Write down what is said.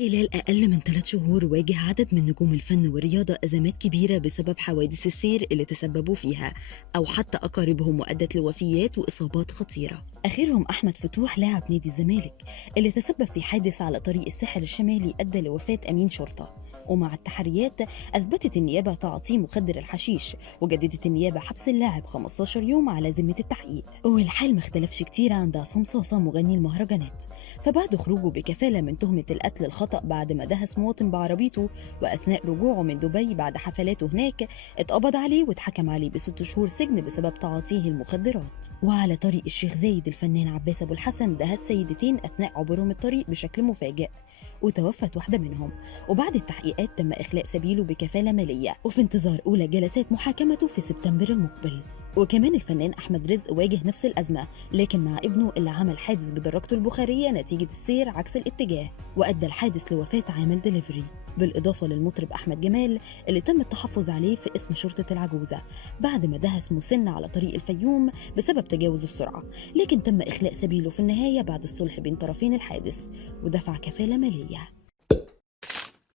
خلال أقل من 3 شهور واجه عدد من نجوم الفن والرياضة أزمات كبيرة بسبب حوادث السير اللي تسببوا فيها أو حتى أقاربهم، وأدت لوفيات وإصابات خطيرة. آخرهم أحمد فتوح لاعب نادي الزمالك اللي تسبب في حادث على طريق الساحل الشمالي أدى لوفاة أمين شرطة. ومع التحريات أثبتت النيابة تعاطيه مخدر الحشيش، وجددت النيابة حبس اللاعب 15 يوم على ذمة التحقيق. والحال ما اختلفش كتير عند عصام صاصة مغني المهرجانات، فبعد خروجه بكفالة من تهمة القتل الخطأ بعد ما دهس مواطن بعربيته وأثناء رجوعه من دبي بعد حفلاته هناك، اتقبض عليه واتحكم عليه ب6 شهور سجن بسبب تعاطيه المخدرات. وعلى طريق الشيخ زايد الفنان عباس أبو الحسن دهس سيدتين أثناء عبورهم الطريق بشكل مفاجئ، وتوفت واحدة منهم. وبعد التحقيقات تم إخلاء سبيله بكفالة مالية، وفي انتظار أولى جلسات محاكمته في سبتمبر المقبل. وكمان الفنان أحمد رزق واجه نفس الأزمة، لكن مع ابنه اللي عمل حادث بدراجته البخارية نتيجة السير عكس الاتجاه، وأدى الحادث لوفاة عامل دليفري. بالإضافة للمطرب أحمد جمال اللي تم التحفظ عليه في اسم شرطة العجوزة بعد ما دهس مسن على طريق الفيوم بسبب تجاوز السرعة، لكن تم إخلاء سبيله في النهاية بعد الصلح بين طرفين الحادث ودفع كفالة مالية.